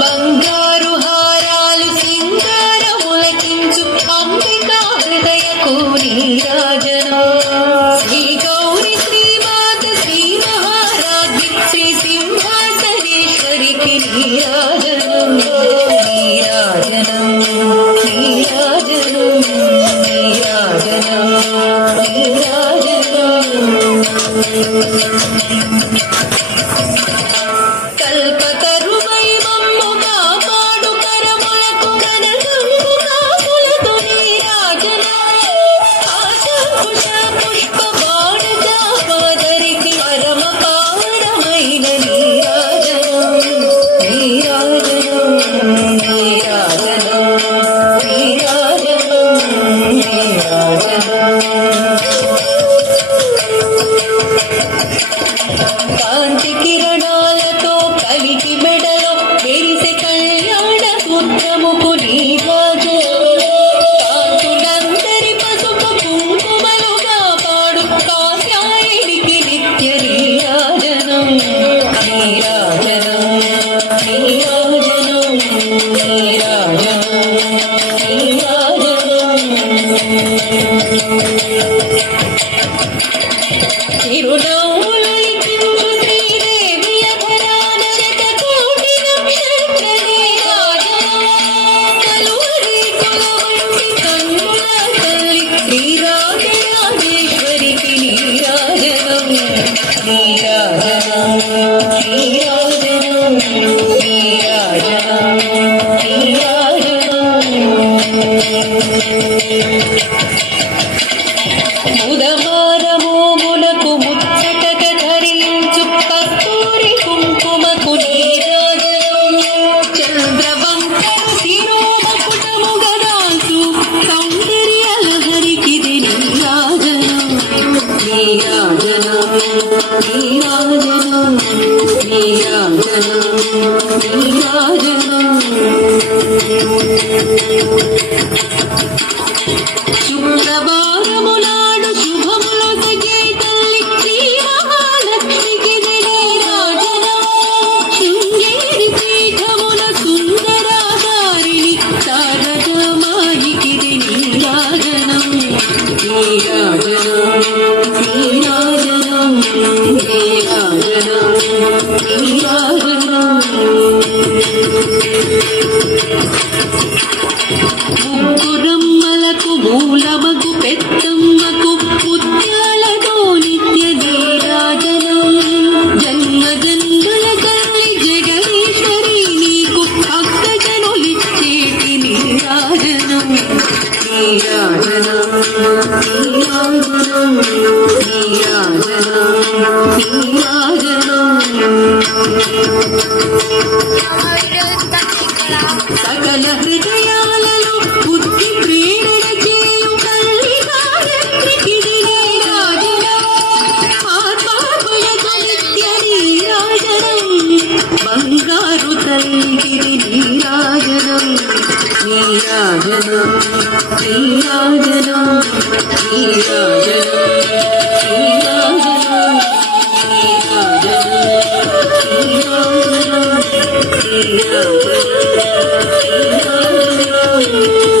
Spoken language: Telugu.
బంగారు హారాలు సింగారములకించు అంబికా హృదయకు నీరాజనం. శ్రీ గౌరి శ్రీమాత శ్రీ మహారాజ్ఞి శ్రీ సింహాసనేశ్వరికి నీరాజనం. నీరాజనం నీరాజనం నీరాజనం కల్పతరువై మమ్ము కాపాడు కరములకు కనకంబు కాపులతో నీరాజనం. ఆశంకుశ పుష్ప బాణ చాపాదరికి పరమ పారమైన నీరాజనం. నీరాజనం నీరాజనం నీరాజనం కాంతి కిరణాలతో కలికి మెడలో మెరిసే కళ్యాణ పుత్రముకు నీరాజనం. కాంతులందరి పసుపు కుంకుమలు కాపాడు కాత్యాయనికి నిత్య నీరాజనం. నీరాజనం నీరాజనం నీరాజనం తిరునవ్వులొలికించు శ్రీదేవి అధరాన శతకోటి నక్షత్ర నీరాజనం. కలువరి కులవంటి కన్నుల తల్లి శ్రీరాజరాజేశ్వరికి నీరాజనం. నీరాజనం నీరాజనం నీరాజనం ముదమారమోమునకు ముచ్చటక ధరించు కస్తూరి కుంకుమకు నీరాజనం. చంద్రవంకర శిరోమకుటము గదాల్చు సౌందర్య లహరికిది నీరాజనం. నీరాజనం నీరాజనం నీరాజనం నీరాజనం శుక్రవారమునాడు శుభములు సగే తల్లి శ్రీ మహాలక్ష్మికి నీరాజనం. శృంగేరి పీఠమున సుందరాధారిణి శారదామాయికి నీరాజనం. నీరాజనం నీరాజనం నీరాజనం నీరాజనం ముగ్గురమ్మలకు మూలమగు పెద్దమ్మకు ముత్యాలతో నిత్య నీరాజనం. జన్మ జన్మల తల్లి జగదీశ్వరి నీకు భక్తజనులిచ్చేటి నీరాజనం. నీరాజనం నీరాజనం నీరాజనం సకల హృదయాలలో బుద్ధి ప్రేరణ చేయు తల్లి గాయత్రికి నీరాజనం. ఆత్మాభయకు నిత్య నీరాజనం. బంగారు తల్లికి నీరాజనం. నీరాజనం నీరాజనం నీరాజనం నీరాజనం నీరాజనం నీరాజనం నీరాజనం